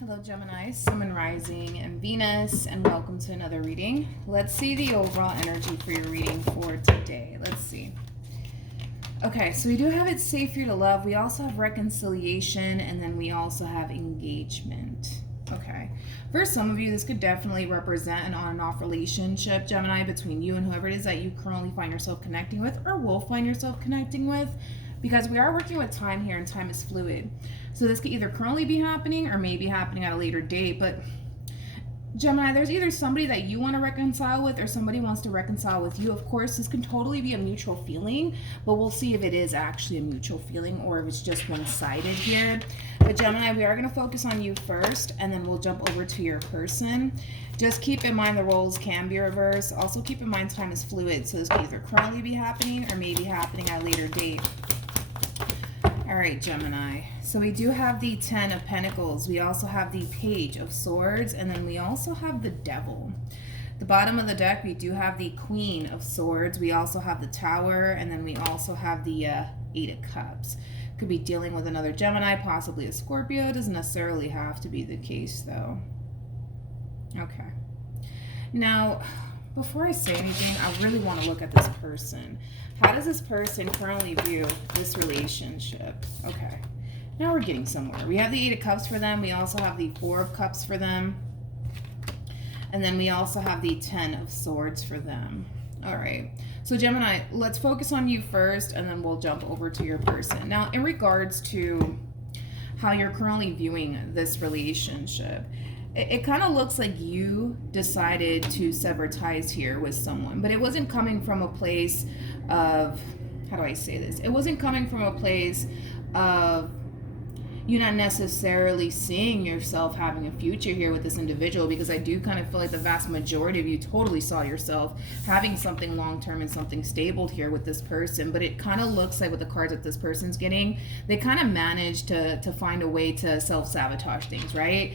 Hello Gemini, Sun and Rising and Venus, and welcome to another reading. Let's see the overall energy for your reading for today. Let's see. Okay, so we do have It's Safe for You to Love. We also have reconciliation, and then we also have engagement. Okay. For some of you, this could definitely represent an on and off relationship, Gemini, between you and whoever it is that you currently find yourself connecting with or will find yourself connecting with, because we are working with time here and time is fluid. So this could either currently be happening or maybe happening at a later date. But Gemini, there's either somebody that you want to reconcile with or somebody wants to reconcile with you. Of course, this can totally be a mutual feeling, but we'll see if it is actually a mutual feeling or if it's just one-sided here. But Gemini, we are going to focus on you first, and then we'll jump over to your person. Just keep in mind the roles can be reversed. Also keep in mind time is fluid, so this could either currently be happening or maybe happening at a later date. All right, Gemini. So we do have the Ten of Pentacles. We also have the Page of Swords, and then we also have the Devil. The bottom of the deck, we do have the Queen of Swords. We also have the Tower, and then we also have the Eight of Cups. Could be dealing with another Gemini, possibly a Scorpio. Doesn't necessarily have to be the case, though. Okay. Now, before I say anything, I really want to look at this person. How does this person currently view this relationship? Okay. Now we're getting somewhere. We have the Eight of Cups for them. We also have the Four of Cups for them. And then we also have the Ten of Swords for them. All right. So Gemini, let's focus on you first, and then we'll jump over to your person. Now, in regards to how you're currently viewing this relationship, it kind of looks like you decided to sever ties here with someone, but it wasn't coming from a place of, how do I say this? It wasn't coming from a place of you not necessarily seeing yourself having a future here with this individual, because I do kind of feel like the vast majority of you totally saw yourself having something long-term and something stable here with this person. But it kind of looks like with the cards that this person's getting, they kind of managed to find a way to self-sabotage things, right?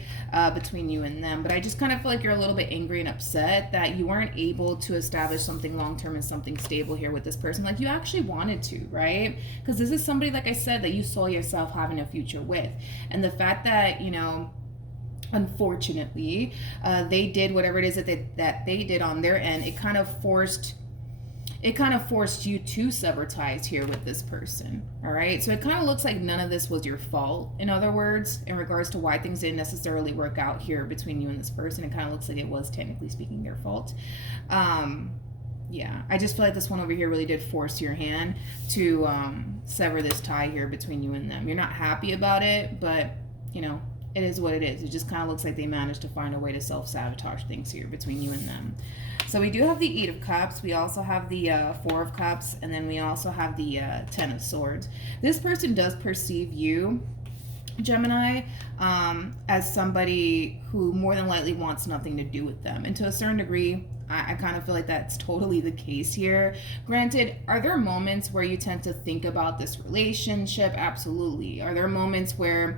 Between you and them. But I just kind of feel like you're a little bit angry and upset that you weren't able to establish something long-term and something stable here with this person like you actually wanted to, right? Because this is somebody, like I said, that you saw yourself having a future with. And the fact that, you know, unfortunately, they did whatever it is that they did on their end, it kind of forced you to sever ties here with this person. All right. So it kind of looks like none of this was your fault. In other words, in regards to why things didn't necessarily work out here between you and this person, it kind of looks like it was technically speaking their fault. Yeah, I just feel like this one over here really did force your hand to sever this tie here between you and them. You're not happy about it, but, you know, it is what it is. It just kind of looks like they managed to find a way to self-sabotage things here between you and them. So we do have the Eight of Cups. We also have the Four of Cups, and then we also have the Ten of Swords. This person does perceive you, Gemini, as somebody who more than likely wants nothing to do with them. And to a certain degree, I kind of feel like that's totally the case here. Granted, are there moments where you tend to think about this relationship? Absolutely. Are there moments where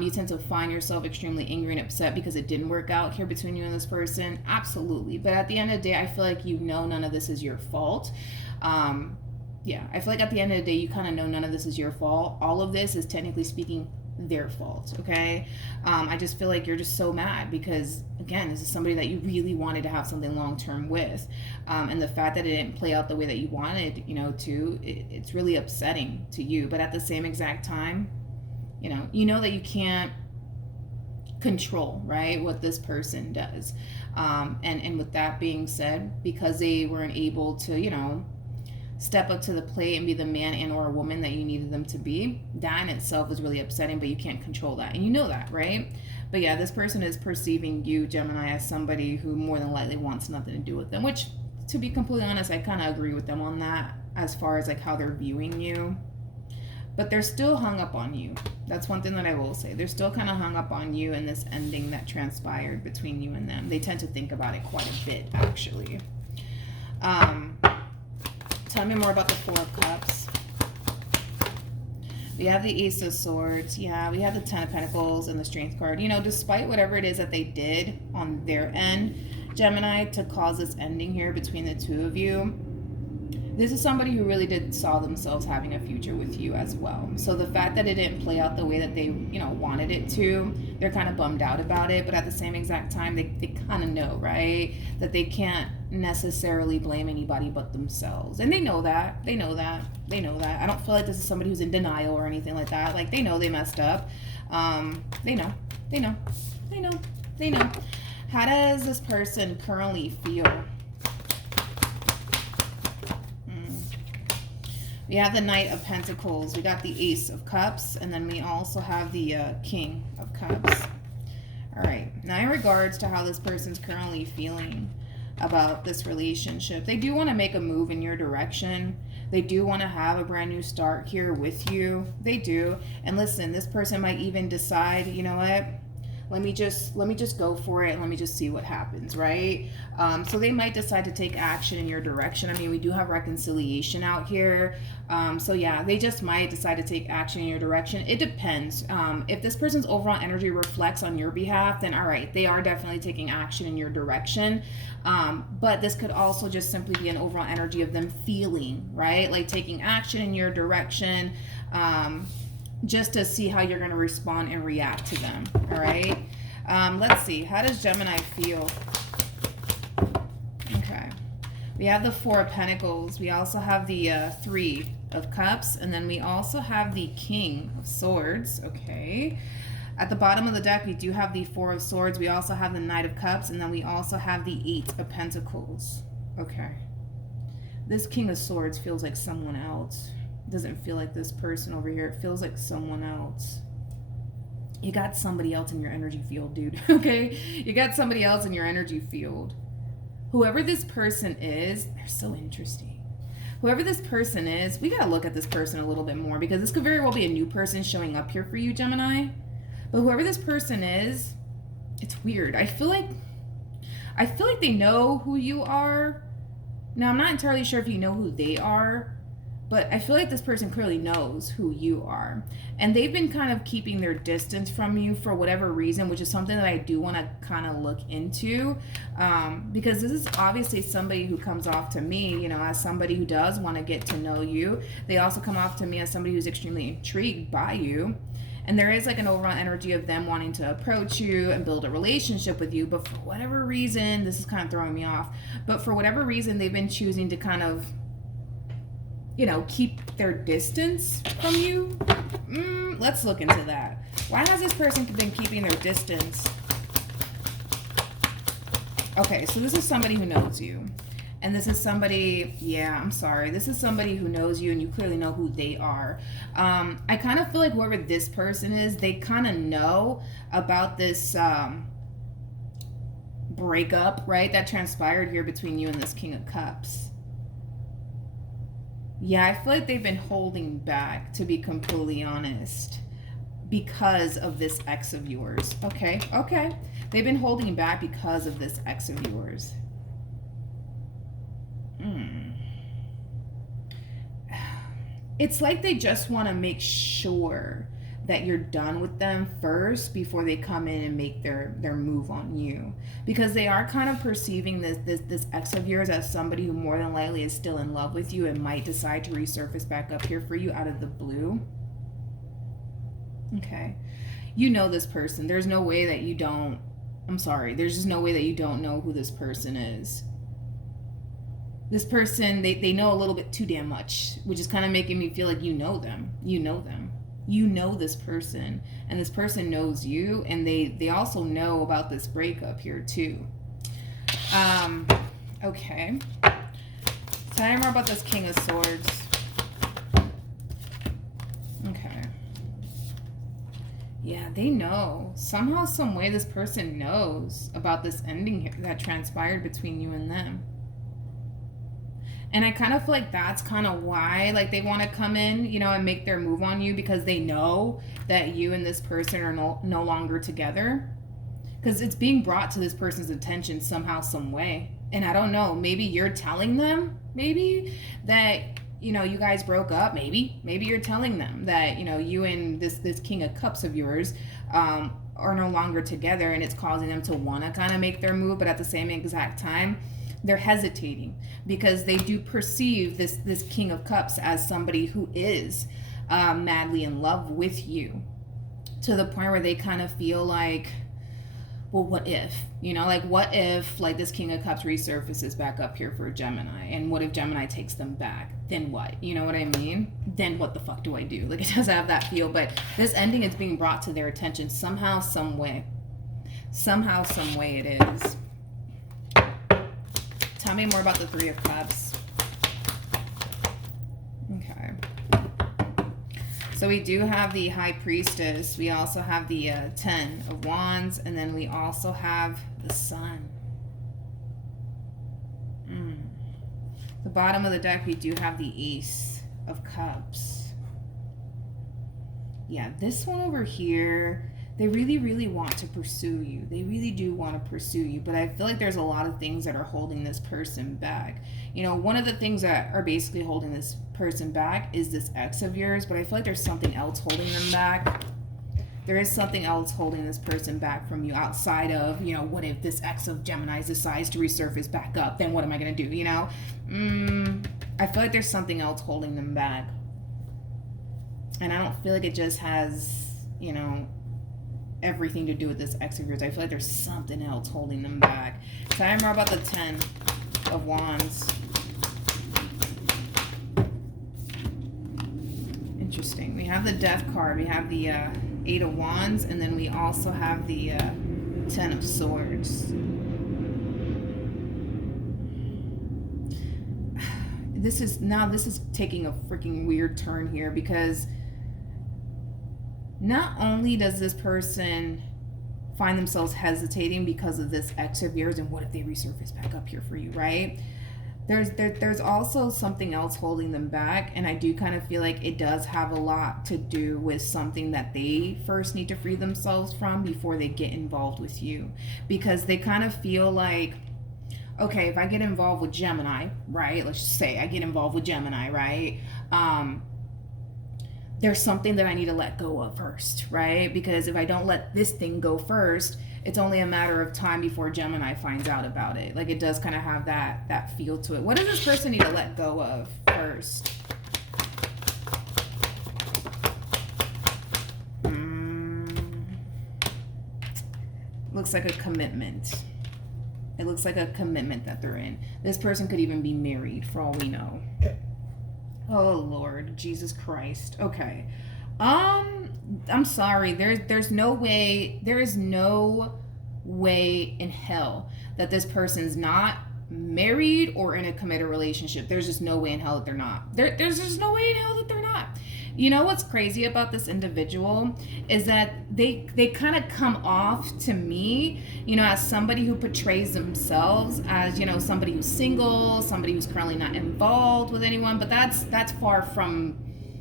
you tend to find yourself extremely angry and upset because it didn't work out here between you and this person? Absolutely. But at the end of the day, I feel like you know none of this is your fault. Yeah, I feel like at the end of the day, you kind of know none of this is your fault. All of this is technically speaking their fault, okay? I just feel like you're just so mad because, again, this is somebody that you really wanted to have something long-term with. And the fact that it didn't play out the way that you wanted, you know, it's really upsetting to you. But at the same exact time, you know that you can't control, right, what this person does. And with that being said, because they weren't able to, you know, step up to the plate and be the man and or a woman that you needed them to be, that in itself was really upsetting, but you can't control that. And you know that, right? But yeah, this person is perceiving you, Gemini, as somebody who more than likely wants nothing to do with them, which, to be completely honest, I kind of agree with them on that as far as like how they're viewing you. But they're still hung up on you. That's one thing that I will say. They're still kind of hung up on you and this ending that transpired between you and them. They tend to think about it quite a bit, actually. Tell me more about the Four of Cups. We have the Ace of Swords. Yeah, we have the Ten of Pentacles and the Strength card. You know, despite whatever it is that they did on their end, Gemini, to cause this ending here between the two of you, This is somebody who really did saw themselves having a future with you as well. So the fact that it didn't play out the way that they, wanted it to, they're kind of bummed out about it. But at the same exact time, they kind of know, right, that they can't necessarily blame anybody but themselves. And they know that. They know that. They know that. I don't feel like this is somebody who's in denial or anything like that. Like, they know they messed up. They know. They know. They know. They know. How does this person currently feel? We have the Knight of Pentacles. We got the Ace of Cups. And then we also have the King of Cups. All right. Now, in regards to how this person's currently feeling about this relationship, they do want to make a move in your direction. They do want to have a brand new start here with you. They do. And listen, this person might even decide, you know what? Let me just go for it and let me just see what happens, right? So they might decide to take action in your direction. I mean, we do have reconciliation out here. So yeah, they just might decide to take action in your direction. It depends. If this person's overall energy reflects on your behalf, then all right, they are definitely taking action in your direction. But this could also just simply be an overall energy of them feeling, right? Like taking action in your direction, just to see how you're going to respond and react to them. All right. Let's see. How does Gemini feel? Okay. We have the Four of Pentacles. We also have the Three of Cups. And then we also have the King of Swords. Okay. At the bottom of the deck, we do have the Four of Swords. We also have the Knight of Cups. And then we also have the Eight of Pentacles. Okay. This King of Swords feels like someone else. Doesn't feel like this person over here. It feels like someone else. You got somebody else in your energy field, dude. Okay? You got somebody else in your energy field. Whoever this person is, they're so interesting. Whoever this person is, we got to look at this person a little bit more, because this could very well be a new person showing up here for you, Gemini. But whoever this person is, it's weird. I feel like they know who you are. Now, I'm not entirely sure if you know who they are, but I feel like this person clearly knows who you are. And they've been kind of keeping their distance from you for whatever reason, which is something that I do want to kind of look into. Because this is obviously somebody who comes off to me, as somebody who does want to get to know you. They also come off to me as somebody who's extremely intrigued by you. And there is like an overall energy of them wanting to approach you and build a relationship with you. But for whatever reason, this is kind of throwing me off. But for whatever reason, they've been choosing to kind of keep their distance from you. Let's look into that. Why has this person been keeping their distance? Okay, so this is somebody who knows you. And this is somebody, this is somebody who knows you, and you clearly know who they are. I kind of feel like whoever this person is, they kind of know about this breakup, right, that transpired here between you and this King of Cups. Yeah, I feel like they've been holding back, to be completely honest, because of this ex of yours. Okay. They've been holding back because of this ex of yours. It's like they just want to make sure that you're done with them first before they come in and make their move on you, because they are kind of perceiving this ex of yours as somebody who more than likely is still in love with you and might decide to resurface back up here for you out of the blue. Okay, you know this person. There's no way that you don't. There's just no way that you don't know who this person is. This person, they know a little bit too damn much, which is kind of making me feel like you know them. You know this person, and this person knows you, and they also know about this breakup here too. Okay. Tell me more about this King of Swords. Okay. Yeah, they know. Somehow, some way, this person knows about this ending here that transpired between you and them. And I kind of feel like that's kind of why, like, they want to come in, and make their move on you, because they know that you and this person are no longer together. Because it's being brought to this person's attention somehow, some way. And I don't know, maybe you're telling them, that, you guys broke up. Maybe you're telling them that, you and this King of Cups of yours are no longer together, and it's causing them to want to kind of make their move. But at the same exact time, they're hesitating because they do perceive this King of Cups as somebody who is madly in love with you, to the point where they kind of feel like, well, what if, like, what if, like, this King of Cups resurfaces back up here for Gemini, and what if Gemini takes them back? Then what? You know what I mean? Then what the fuck do I do? Like, it does have that feel, but this ending is being brought to their attention somehow, some way. Somehow, some way it is. Tell me more about the Three of Cups. Okay. So we do have the High Priestess. We also have the Ten of Wands. And then we also have the Sun. The bottom of the deck, we do have the Ace of Cups. Yeah, this one over here, they really, really want to pursue you. They really do want to pursue you. But I feel like there's a lot of things that are holding this person back. One of the things that are basically holding this person back is this ex of yours. But I feel like there's something else holding them back. There is something else holding this person back from you outside of, what if this ex of Gemini decides to resurface back up? Then what am I going to do, I feel like there's something else holding them back. And I don't feel like it just has, everything to do with this ex of yours. I feel like there's something else holding them back. Tell me more about the Ten of Wands. Interesting. We have the Death card. We have the Eight of Wands, and then we also have the Ten of Swords. This is taking a freaking weird turn here, because not only does this person find themselves hesitating because of this ex of yours, and what if they resurface back up here for you, right? There's also something else holding them back, and I do kind of feel like it does have a lot to do with something that they first need to free themselves from before they get involved with you, because they kind of feel like, okay, if I get involved with Gemini, right? Let's just say I get involved with Gemini, right? There's something that I need to let go of first, right? Because if I don't let this thing go first, it's only a matter of time before Gemini finds out about it. Like, it does kind of have that feel to it. What does this person need to let go of first? Looks like a commitment. It looks like a commitment that they're in. This person could even be married, for all we know. Oh, Lord Jesus Christ. Okay. I'm sorry. There's no way. There is no way in hell that this person's not married or in a committed relationship. There's just no way in hell that they're not. There's just no way in hell that they're not. You know what's crazy about this individual is that they kind of come off to me, as somebody who portrays themselves as, somebody who's single, somebody who's currently not involved with anyone. But that's far from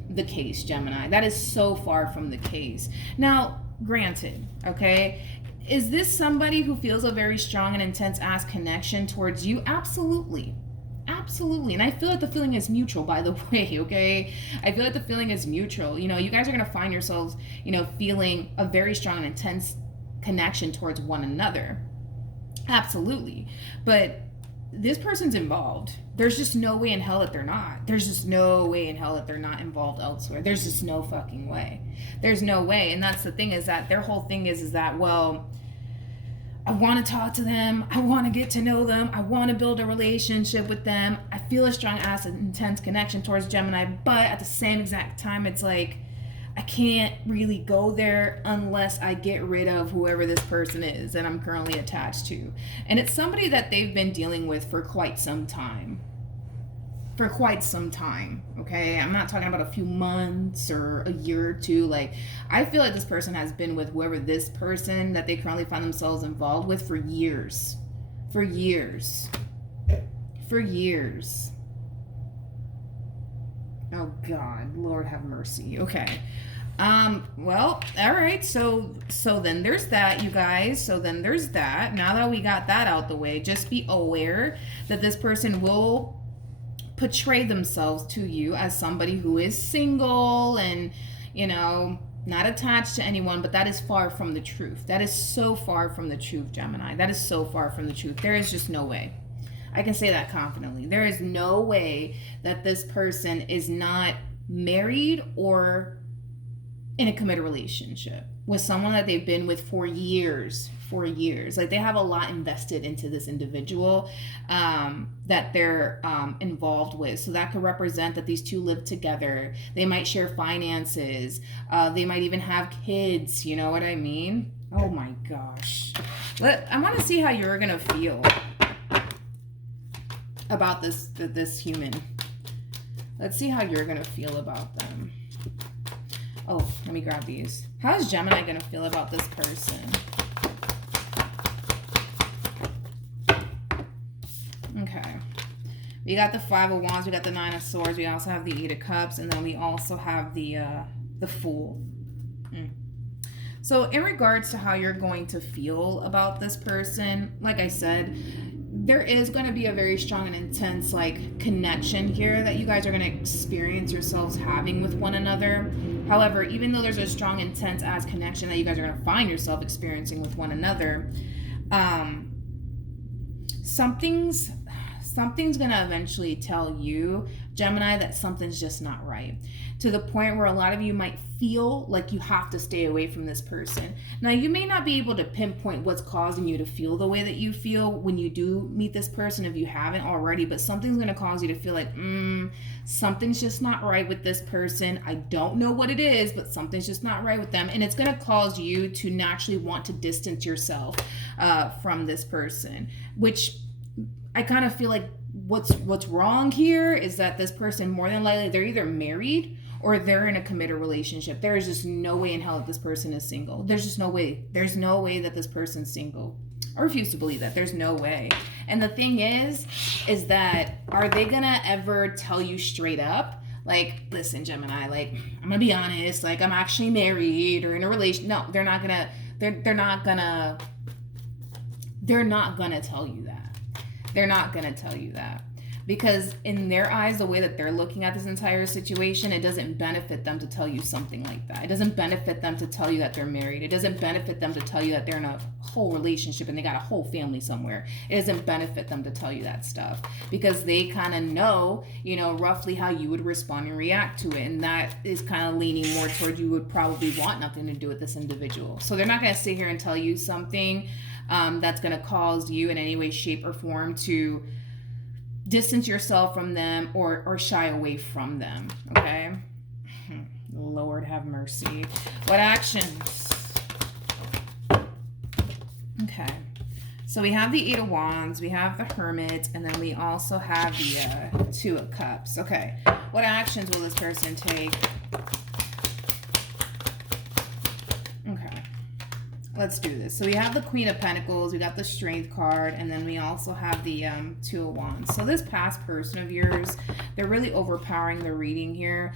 the case, Gemini. That is so far from the case. Now, granted, okay, is this somebody who feels a very strong and intense ass connection towards you? Absolutely. Absolutely. And I feel like the feeling is mutual, by the way, okay? I feel like the feeling is mutual. You guys are going to find yourselves, feeling a very strong and intense connection towards one another. Absolutely. But this person's involved. There's just no way in hell that they're not. There's just no way in hell that they're not involved elsewhere. There's just no fucking way. There's no way. And that's the thing, is that their whole thing is that, well, I want to talk to them. I want to get to know them. I want to build a relationship with them. I feel a strong ass and intense connection towards Gemini, but at the same exact time, it's like, I can't really go there unless I get rid of whoever this person is that I'm currently attached to. And it's somebody that they've been dealing with for quite some time. For quite some time, okay? I'm not talking about a few months or a year or two. Like, I feel like this person has been with whoever this person that they currently find themselves involved with for years. For years. For years. Oh God, Lord have mercy. Okay. Well, all right. So then there's that, you guys. So then there's that. Now that we got that out the way, just be aware that this person will portray themselves to you as somebody who is single and, not attached to anyone, but that is far from the truth. That is so far from the truth, Gemini. That is so far from the truth. There is just no way. I can say that confidently. There is no way that this person is not married or in a committed relationship with someone that they've been with for years. Like, they have a lot invested into this individual that they're involved with. So that could represent that these two live together. They might share finances. They might even have kids. You know what I mean? Oh my gosh. I want to see how you're going to feel about this human. Let's see how you're going to feel about them. Oh, let me grab these. How is Gemini going to feel about this person? Okay. We got the Five of Wands. We got the Nine of Swords. We also have the Eight of Cups. And then we also have the Fool. So in regards to how you're going to feel about this person, like I said, there is going to be a very strong and intense connection here that you guys are going to experience yourselves having with one another. However, even though there's a strong, intense as connection that you guys are going to find yourself experiencing with one another, something's going to eventually tell you, Gemini, that something's just not right, to the point where a lot of you might feel like you have to stay away from this person. Now, you may not be able to pinpoint what's causing you to feel the way that you feel when you do meet this person, if you haven't already, but something's going to cause you to feel like, something's just not right with this person. I don't know what it is, but something's just not right with them. And it's going to cause you to naturally want to distance yourself from this person, which I kind of feel like what's wrong here is that this person, more than likely, they're either married or they're in a committed relationship. There is just no way in hell that this person is single. There's just no way. There's no way that this person's single. I refuse to believe that. There's no way. And the thing is that, are they gonna ever tell you straight up, like, listen, Gemini, like, I'm gonna be honest, like, I'm actually married or in a relation? No, they're not gonna tell you that. They're not going to tell you that, because in their eyes, the way that they're looking at this entire situation, it doesn't benefit them to tell you something like that. It doesn't benefit them to tell you that they're married. It doesn't benefit them to tell you that they're in a whole relationship and they got a whole family somewhere. It doesn't benefit them to tell you that stuff, because they kind of know, roughly how you would respond and react to it. And that is kind of leaning more toward you would probably want nothing to do with this individual. So they're not going to sit here and tell you something that's going to cause you in any way, shape, or form to distance yourself from them or shy away from them, okay? Lord have mercy. What actions? Okay. So we have the Eight of Wands, we have the Hermit, and then we also have the Two of Cups. Okay. What actions will this person take? Okay. Let's do this. So we have the Queen of Pentacles, we got the Strength card, and then we also have the Two of Wands. So this past person of yours, they're really overpowering the reading here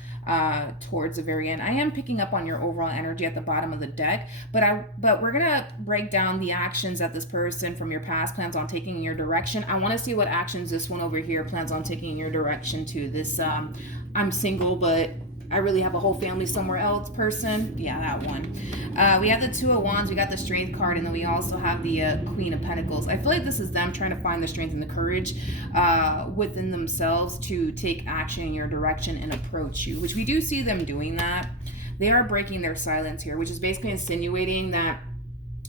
towards the very end. I am picking up on your overall energy at the bottom of the deck, but we're gonna break down the actions that this person from your past plans on taking in your direction. I want to see what actions this one over here plans on taking in your direction to. This I'm single, but I really have a whole family somewhere else person. Yeah, that one. We have the Two of Wands, we got the Strength card, and then we also have the Queen of Pentacles. I feel like this is them trying to find the strength and the courage within themselves to take action in your direction and approach you, which we do see them doing that. They are breaking their silence here, which is basically insinuating that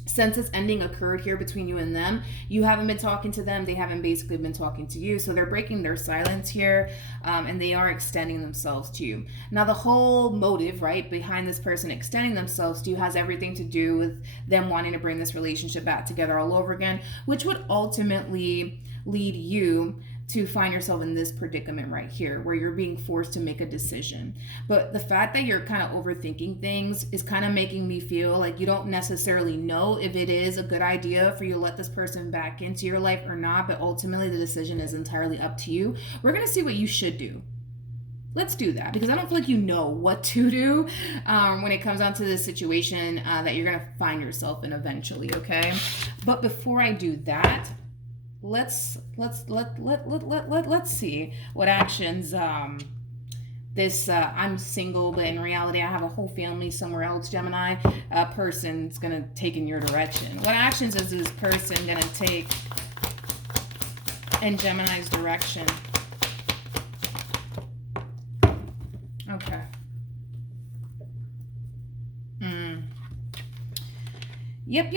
since this ending occurred here between you and them, you haven't been talking to them, they haven't basically been talking to you. So they're breaking their silence here, and they are extending themselves to you. Now, the whole motive, right, behind this person extending themselves to you has everything to do with them wanting to bring this relationship back together all over again, which would ultimately lead you to find yourself in this predicament right here, where you're being forced to make a decision. But the fact that you're kind of overthinking things is kind of making me feel like you don't necessarily know if it is a good idea for you to let this person back into your life or not, but ultimately the decision is entirely up to you. We're going to see what you should do. Let's do that, because I don't feel like you know what to do when it comes down to this situation that you're going to find yourself in eventually, okay? But before I do that, let's see what actions this I'm single, but in reality I have a whole family somewhere else, Gemini, person's gonna take in your direction. What actions is this person gonna take in Gemini's direction. Okay. Yep.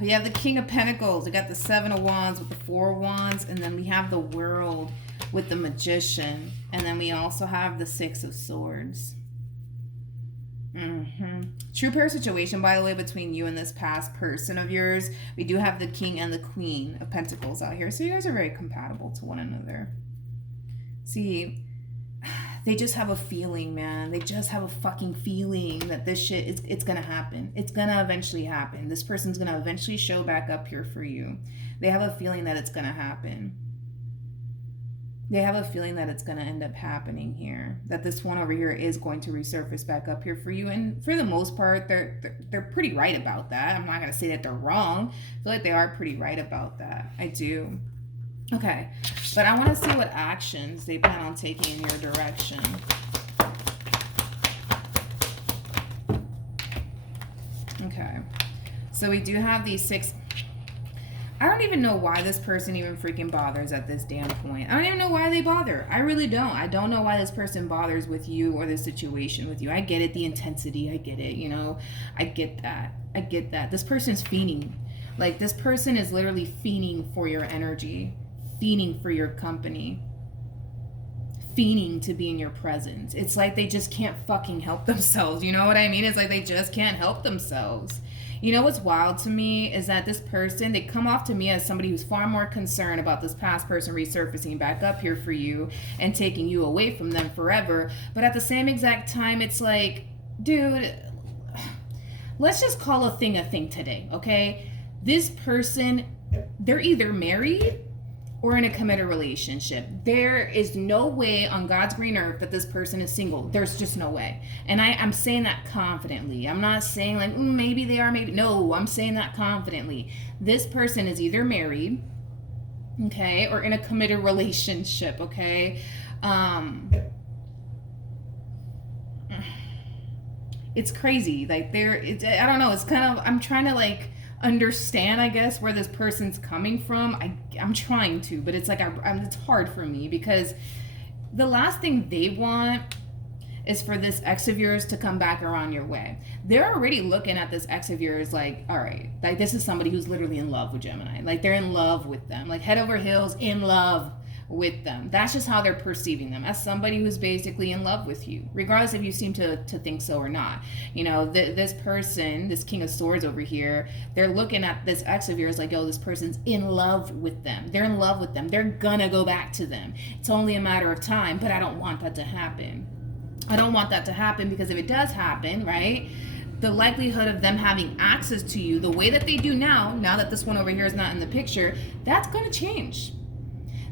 We have the King of Pentacles. We got the Seven of Wands with the Four of Wands. And then we have the World with the Magician. And then we also have the Six of Swords. True pair situation, by the way, between you and this past person of yours. We do have the King and the Queen of Pentacles out here. So you guys are very compatible to one another. See, they just have a feeling, man. They just have a fucking feeling that this shit, it's gonna happen. It's gonna eventually happen. This person's gonna eventually show back up here for you. They have a feeling that it's gonna happen. They have a feeling that it's gonna end up happening here. That this one over here is going to resurface back up here for you. And for the most part, they're pretty right about that. I'm not gonna say that they're wrong. I feel like they are pretty right about that. I do. Okay, but I want to see what actions they plan on taking in your direction. Okay, so we do have these 6. I don't even know why this person even freaking bothers at this damn point. I don't even know why they bother. I really don't. I don't know why this person bothers with you or the situation with you. I get it, the intensity. I get it, you know. I get that. I get that. This person's fiending. Like, this person is literally fiending for your energy. Fiending for your company, fiending to be in your presence. It's like they just can't fucking help themselves. You know what I mean? It's like they just can't help themselves. You know what's wild to me is that this person, they come off to me as somebody who's far more concerned about this past person resurfacing back up here for you and taking you away from them forever. But at the same exact time, it's like, dude, let's just call a thing today, okay? This person, they're either married or in a committed relationship. There is no way on God's green earth that this person is single. There's just no way. And I'm saying that confidently. I'm not saying like, maybe they are, maybe. No, I'm saying that confidently. This person is either married, okay, or in a committed relationship, okay? It's crazy. Like, I don't know. It's kind of, I'm trying to like, understand, I guess, where this person's coming from. I'm trying to, but it's like it's hard for me because the last thing they want is for this ex of yours to come back around your way. They're already looking at this ex of yours like, all right, like this is somebody who's literally in love with Gemini. Like they're in love with them, like head over heels in love with them. That's just how they're perceiving them, as somebody who's basically in love with you, regardless if you seem to think so or not. You know, this person, this King of Swords over here, they're looking at this ex of yours like, yo, this person's in love with them. They're in love with them. They're gonna go back to them. It's only a matter of time, but I don't want that to happen. I don't want that to happen because if it does happen, right, the likelihood of them having access to you the way that they do now that this one over here is not in the picture, that's gonna change.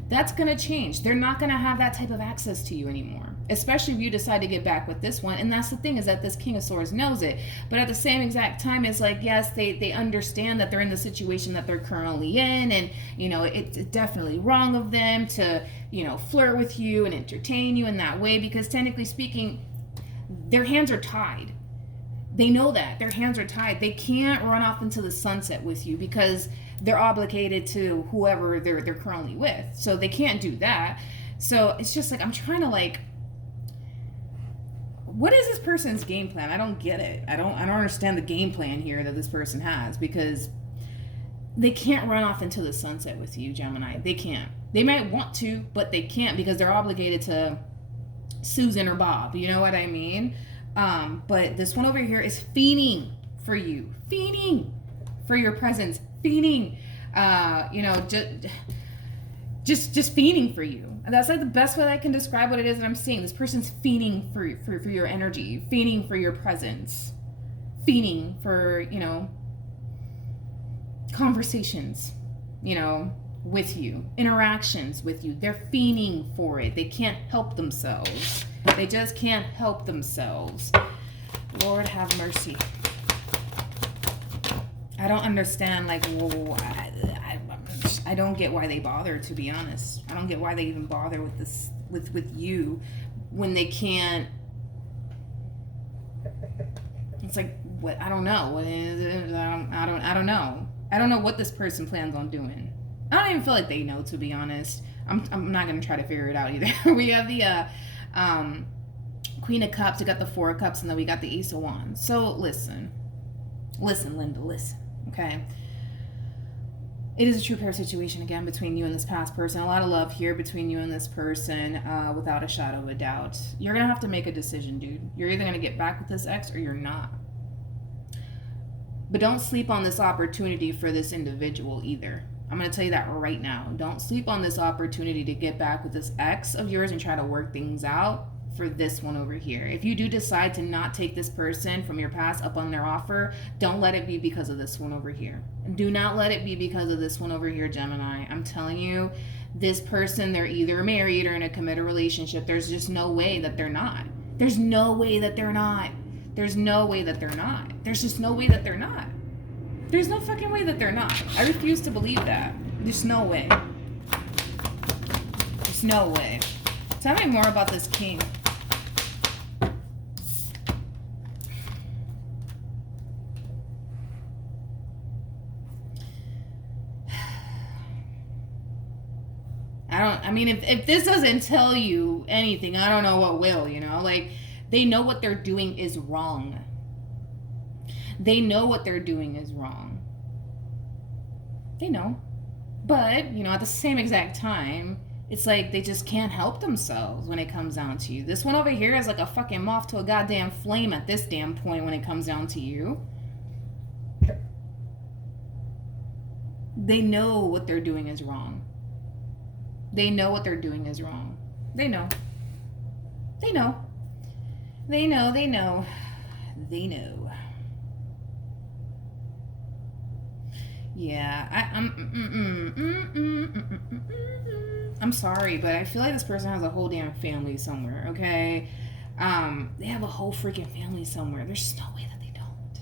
That's going to change. They're not going to have that type of access to you anymore, especially if you decide to get back with this one. And that's the thing, is that this King of Swords knows it. But at the same exact time, it's like, yes, they understand that they're in the situation that they're currently in. And, you know, it's definitely wrong of them to, you know, flirt with you and entertain you in that way, because technically speaking, their hands are tied. They know that. Their hands are tied. They can't run off into the sunset with you because they're obligated to whoever they're currently with. So they can't do that. So it's just like, I'm trying to like, what is this person's game plan? I don't get it. I don't understand the game plan here that this person has, because they can't run off into the sunset with you, Gemini. They can't. They might want to, but they can't because they're obligated to Susan or Bob. You know what I mean? But this one over here is fiending for you. Fiending for your presence. Fiending, you know, just fiending for you. And that's like the best way I can describe what it is that I'm seeing. This person's fiending for your energy, fiending for your presence, fiending for, you know, conversations, you know, with you, interactions with you. They're fiending for it. They can't help themselves. They just can't help themselves. Lord have mercy. I don't understand, like, whoa, I don't get why they bother, to be honest. I don't get why they even bother with this, with you, when they can't. It's like, what? I don't know. What is it? I don't know. I don't know what this person plans on doing. I don't even feel like they know, to be honest. I'm not going to try to figure it out either. We have the Queen of Cups, we got the Four of Cups, and then we got the Ace of Wands. So listen, Linda, listen, okay? It is a true pair situation again between you and this past person. A lot of love here between you and this person, without a shadow of a doubt. You're going to have to make a decision, dude. You're either going to get back with this ex or you're not. But don't sleep on this opportunity for this individual either. I'm going to tell you that right now. Don't sleep on this opportunity to get back with this ex of yours and try to work things out for this one over here. If you do decide to not take this person from your past up on their offer, don't let it be because of this one over here. Do not let it be because of this one over here, Gemini. I'm telling you, this person, they're either married or in a committed relationship. There's just no way that they're not. There's no way that they're not. There's no way that they're not. There's just no way that they're not. There's no fucking way that they're not. I refuse to believe that. There's no way. There's no way. Tell me more about this king. I mean, if this doesn't tell you anything, I don't know what will, you know? Like, they know what they're doing is wrong. They know what they're doing is wrong. They know. But, you know, at the same exact time, it's like they just can't help themselves when it comes down to you. This one over here is like a fucking moth to a goddamn flame at this damn point when it comes down to you. They know what they're doing is wrong. They know what they're doing is wrong. They know. They know. They know, they know. They know. Yeah, I'm sorry, but I feel like this person has a whole damn family somewhere, okay? They have a whole freaking family somewhere. There's no way that they don't.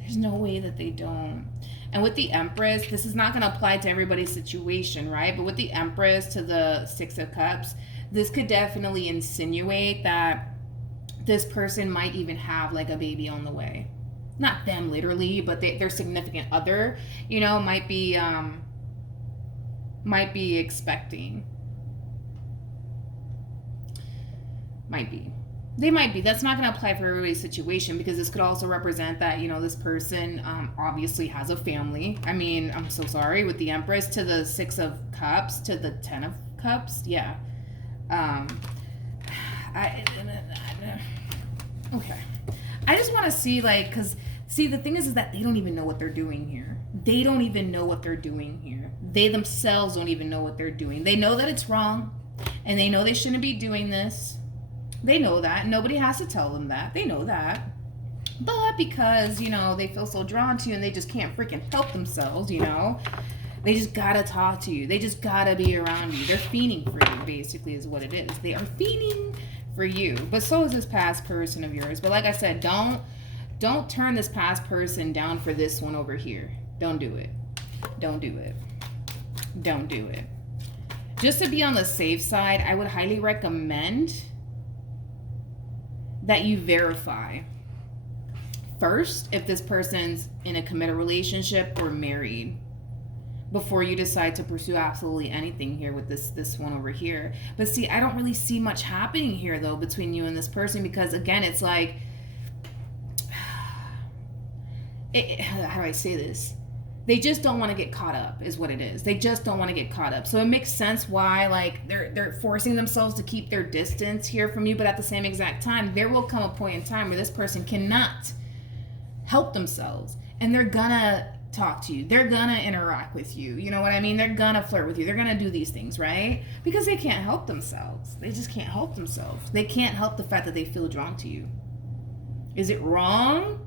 There's no way that they don't. And with the Empress, this is not going to apply to everybody's situation, right? But with the Empress to the Six of Cups, this could definitely insinuate that this person might even have like a baby on the way. Not them literally, but their significant other, you know, might be expecting. Might be. They might be. That's not going to apply for everybody's situation, because this could also represent that, you know, this person obviously has a family. I mean, I'm so sorry. With the Empress to the Six of Cups to the Ten of Cups, yeah. Okay. I just want to see, like, because, see, the thing is that they don't even know what they're doing here. They don't even know what they're doing here. They themselves don't even know what they're doing. They know that it's wrong, and they know they shouldn't be doing this. They know that. Nobody has to tell them that. They know that. But because, you know, they feel so drawn to you and they just can't freaking help themselves, you know, they just gotta talk to you. They just gotta be around you. They're fiending for you, basically, is what it is. They are fiending for you. But so is this past person of yours. But like I said, don't turn this past person down for this one over here. Don't do it. Don't do it. Don't do it. Just to be on the safe side, I would highly recommend that you verify first if this person's in a committed relationship or married before you decide to pursue absolutely anything here with this one over here. But see, I don't really see much happening here though between you and this person, because again, it's like, how do I say this? They just don't want to get caught up is what it is. They just don't want to get caught up. So it makes sense why, like, they're forcing themselves to keep their distance here from you. But at the same exact time, there will come a point in time where this person cannot help themselves. And they're gonna talk to you. They're gonna interact with you. You know what I mean? They're gonna flirt with you. They're gonna do these things, right? Because they can't help themselves. They just can't help themselves. They can't help the fact that they feel drawn to you. Is it wrong?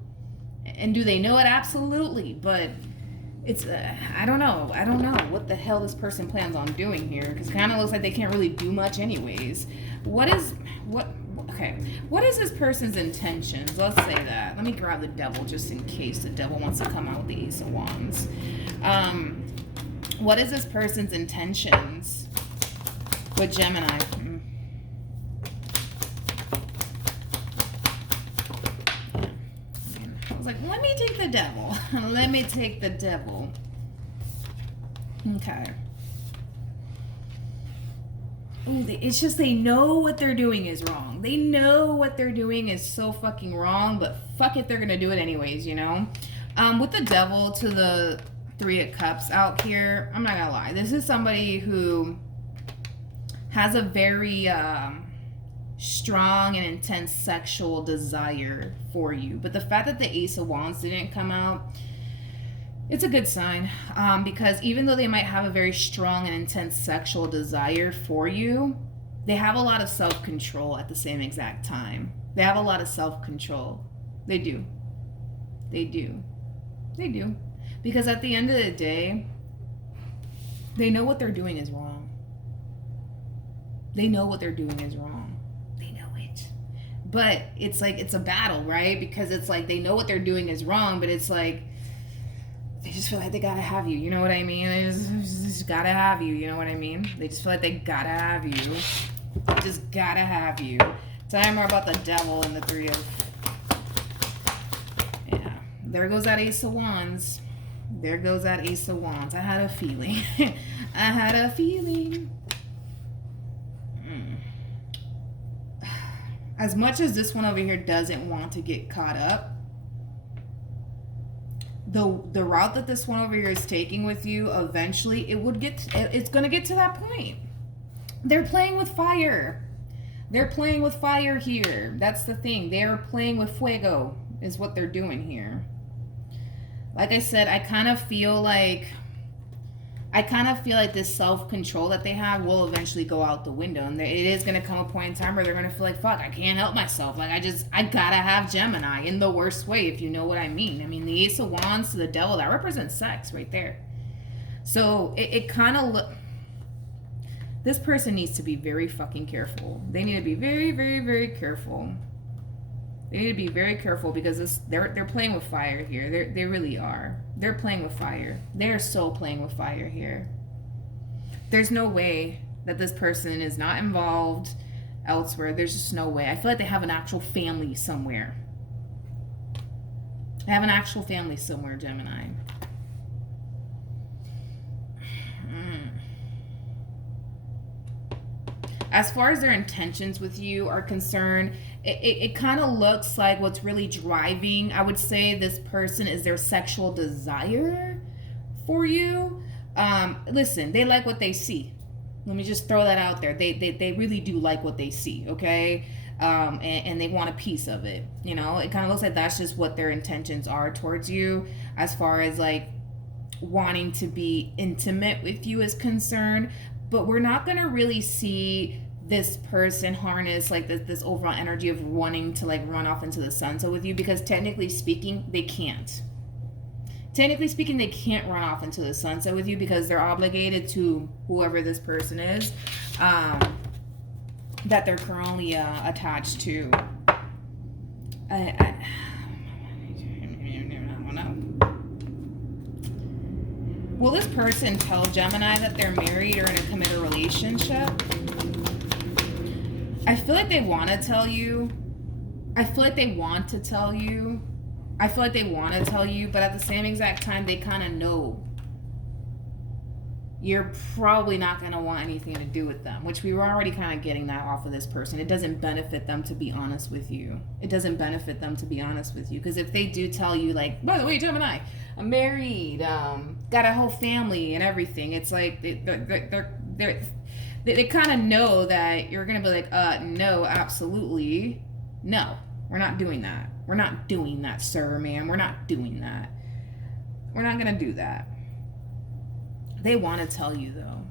And do they know it? Absolutely. But it's, I don't know what the hell this person plans on doing here, because it kind of looks like they can't really do much anyways. What is this person's intentions? Let's say that. Let me grab the Devil just in case the Devil wants to come out with the Ace of Wands. What is this person's intentions with Gemini? I was like, let me take the Devil. Let me take the Devil. Okay. Oh, it's just they know what they're doing is wrong. They know what they're doing is so fucking wrong, but fuck it, they're gonna do it anyways, you know? With the devil to the Three of Cups out here, I'm not gonna lie. This is somebody who has a very strong and intense sexual desire for you. But the fact that the Ace of Wands didn't come out, it's a good sign, because even though they might have a very strong and intense sexual desire for you, they have a lot of self-control at the same exact time. They have a lot of self-control. They do. They do. They do. Because at the end of the day, they know what they're doing is wrong. They know what they're doing is wrong. They know it. But it's like, it's a battle, right? Because it's like, they know what they're doing is wrong, but it's like, they just feel like they gotta have you. You know what I mean? They just gotta have you. You know what I mean? They just feel like they gotta have you. Just gotta have you. Tell me more about the devil and the Three of... Yeah. There goes that Ace of Wands. There goes that Ace of Wands. I had a feeling. I had a feeling. As much as this one over here doesn't want to get caught up, the route that this one over here is taking with you, eventually it's going to get to that point. They're playing with fire. They're playing with fire here. That's the thing. They're playing with fuego is what they're doing here. Like I said, I kind of feel like this self-control that they have will eventually go out the window. And it is going to come a point in time where they're going to feel like, fuck, I can't help myself. Like, I gotta have Gemini in the worst way, if you know what I mean. I mean, the Ace of Wands to the devil, that represents sex right there. So it kind of this person needs to be very fucking careful. They need to be very, very, very careful. They need to be very careful because they're playing with fire here. They really are. They're playing with fire. They're so playing with fire here. There's no way that this person is not involved elsewhere. There's just no way. I feel like they have an actual family somewhere. They have an actual family somewhere, Gemini. As far as their intentions with you are concerned, it kind of looks like what's really driving, I would say, this person is their sexual desire for you. Listen, they like what they see. Let me just throw that out there. They really do like what they see, okay? And they want a piece of it. You know, it kind of looks like that's just what their intentions are towards you, as far as like wanting to be intimate with you is concerned. But we're not going to really see this person harness like this overall energy of wanting to like run off into the sunset with you, because technically speaking, they can't. Technically speaking, they can't run off into the sunset with you because they're obligated to whoever this person is that they're currently attached to. Will this person tell Gemini that they're married or in a committed relationship? I feel like they want to tell you. I feel like they want to tell you. I feel like they want to tell you, but at the same exact time, they kind of know you're probably not going to want anything to do with them, which we were already kind of getting that off of this person. It doesn't benefit them to be honest with you. It doesn't benefit them to be honest with you, because if they do tell you, like, by the way, Gemini, I'm married, got a whole family and everything, it's like they kind of know that you're going to be like, no, absolutely, no, we're not doing that. We're not doing that, sir, ma'am. We're not doing that. We're not going to do that. They want to tell you, though.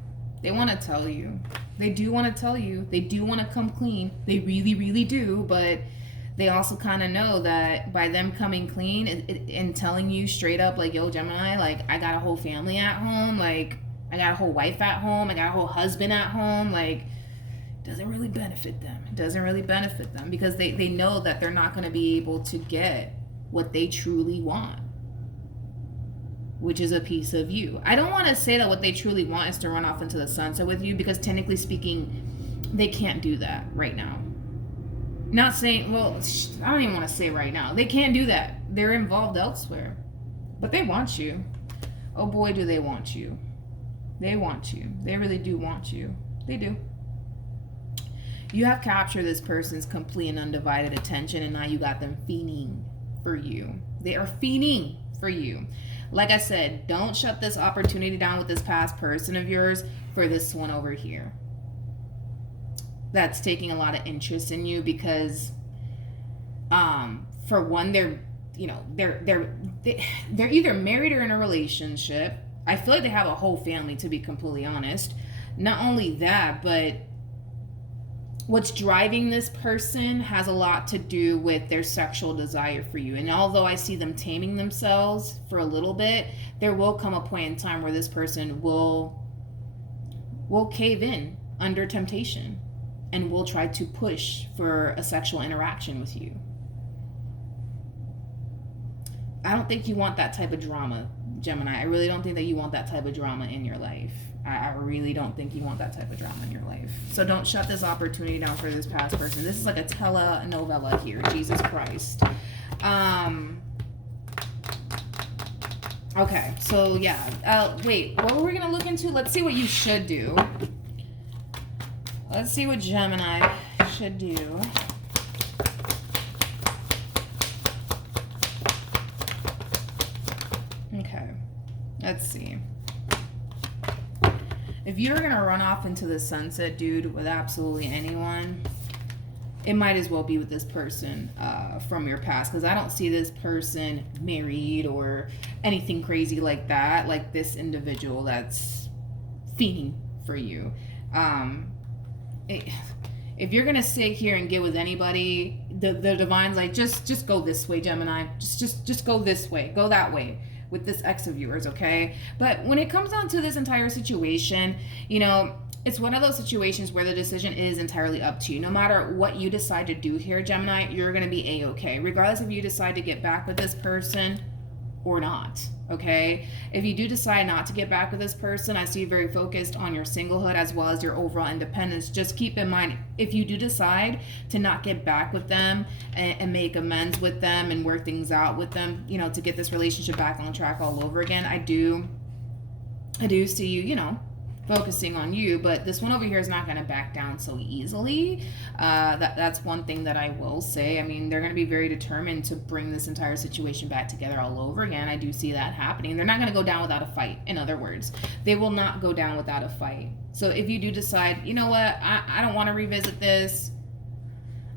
They want to tell you. They do want to tell you. They do want to come clean. They really, really do. But they also kind of know that by them coming clean and telling you straight up, like, yo, Gemini, like, I got a whole family at home. Like, I got a whole wife at home. I got a whole husband at home. Like, it doesn't really benefit them. It doesn't really benefit them because they know that they're not going to be able to get what they truly want, which is a piece of you. I don't want to say that what they truly want is to run off into the sunset with you, because technically speaking, they can't do that right now. Not saying, well, I don't even want to say right now. They can't do that. They're involved elsewhere. But they want you. Oh boy, do they want you. They want you. They really do want you. They do. You have captured this person's complete and undivided attention, and now you got them fiending for you. They are fiending for you. Like I said, don't shut this opportunity down with this past person of yours for this one over here that's taking a lot of interest in you, because for one, they're either married or in a relationship. I feel like they have a whole family, to be completely honest. Not only that, but what's driving this person has a lot to do with their sexual desire for you. And although I see them taming themselves for a little bit, there will come a point in time where this person will cave in under temptation and will try to push for a sexual interaction with you. I don't think you want that type of drama, Gemini. I really don't think that you want that type of drama in your life. I really don't think you want that type of drama in your life. So don't shut this opportunity down for this past person. This is like a telenovela here. Jesus Christ. Okay, so yeah. Wait, what were we going to look into? Let's see what you should do. Let's see what Gemini should do. Okay, let's see. If you're going to run off into the sunset, dude, with absolutely anyone, it might as well be with this person from your past, because I don't see this person married or anything crazy like that, like this individual that's fiending for you. If you're going to sit here and get with anybody, the divine's like, just go this way, Gemini. Just go this way. Go that way with this ex of yours, okay? But when it comes down to this entire situation, it's one of those situations where the decision is entirely up to you. No matter what you decide to do here, Gemini, you're going to be A-okay, regardless if you decide to get back with this person or not, okay? If you do decide not to get back with this person, I see you very focused on your singlehood as well as your overall independence. Just keep in mind, if you do decide to not get back with them and make amends with them and work things out with them, to get this relationship back on track all over again, I do see you, focusing on you, but this one over here is not going to back down so easily. That's one thing that I will say. I mean, they're going to be very determined to bring this entire situation back together all over again. I do see that happening. They're not going to go down without a fight. In other words, they will not go down without a fight. So if you do decide, you know what, I don't want to revisit this.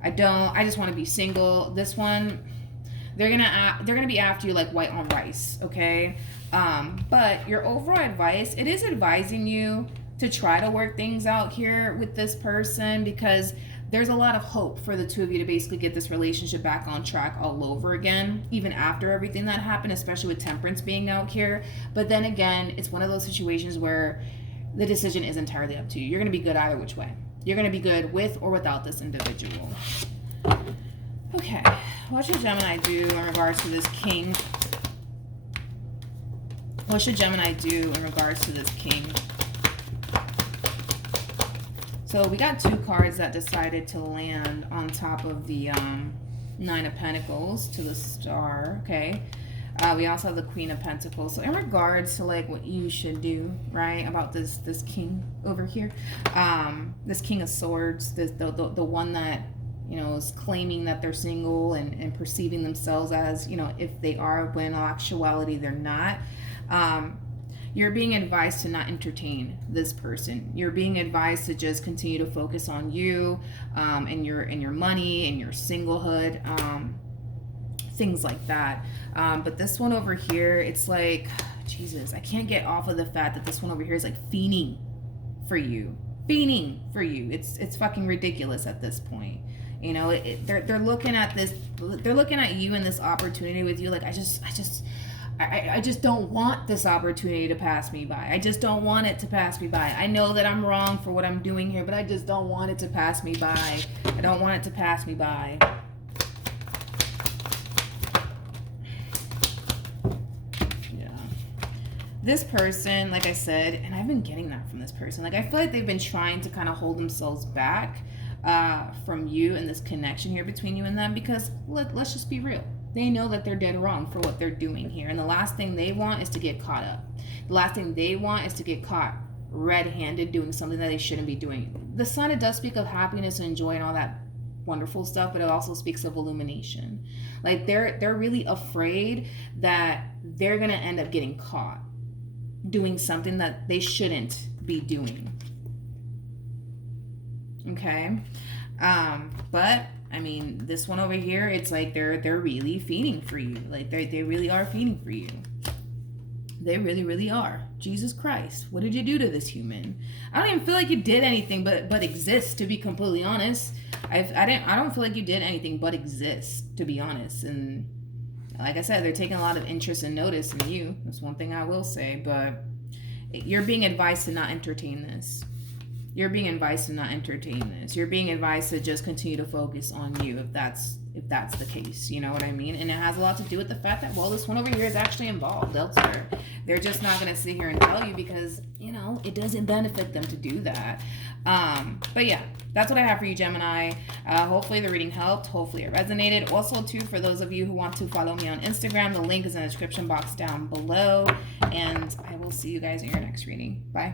I just want to be single. This one, they're gonna be after you like white on rice, okay? But your overall advice, it is advising you to try to work things out here with this person, because there's a lot of hope for the two of you to basically get this relationship back on track all over again, even after everything that happened, especially with Temperance being out here. But then again, it's one of those situations where the decision is entirely up to you. You're going to be good either which way. You're going to be good with or without this individual. Okay, what should Gemini do in regards to this king? What should Gemini do in regards to this king? So we got two cards that decided to land on top of the Nine of Pentacles to the Star, okay? We also have the Queen of Pentacles. So in regards to like what you should do, right, about this king over here, this King of Swords, the one that, is claiming that they're single and perceiving themselves as, if they are, when in actuality they're not. You're being advised to not entertain this person. You're being advised to just continue to focus on you, and your money and your singlehood, things like that. But this one over here, it's like, Jesus, I can't get off of the fact that this one over here is like fiending for you. Fiending for you. It's fucking ridiculous at this point. They're looking at this. They're looking at you and this opportunity with you. Like, I just don't want this opportunity to pass me by. I just don't want it to pass me by. I know that I'm wrong for what I'm doing here, but I just don't want it to pass me by. I don't want it to pass me by. Yeah. This person, like I said, and I've been getting that from this person, like I feel like they've been trying to kind of hold themselves back from you and this connection here between you and them, because let's just be real. They know that they're dead wrong for what they're doing here. And the last thing they want is to get caught up. The last thing they want is to get caught red-handed doing something that they shouldn't be doing. The sun, it does speak of happiness and joy and all that wonderful stuff, but it also speaks of illumination. Like they're really afraid that they're gonna end up getting caught doing something that they shouldn't be doing. Okay. But I mean, this one over here, it's like they're really fiending for you. Like they really are fiending for you. They really, really are. Jesus Christ, what did you do to this human? I don't even feel like you did anything but exist, to be completely honest. I don't feel like you did anything but exist, to be honest. And like I said, they're taking a lot of interest and notice in you. That's one thing I will say. But you're being advised to not entertain this. You're being advised to not entertain this. You're being advised to just continue to focus on you if that's the case. You know what I mean? And it has a lot to do with the fact that, well, this one over here is actually involved elsewhere. They're just not going to sit here and tell you because, you know, it doesn't benefit them to do that. But yeah, that's what I have for you, Gemini. Hopefully the reading helped. Hopefully it resonated. Also, too, for those of you who want to follow me on Instagram, the link is in the description box down below. And I will see you guys in your next reading. Bye.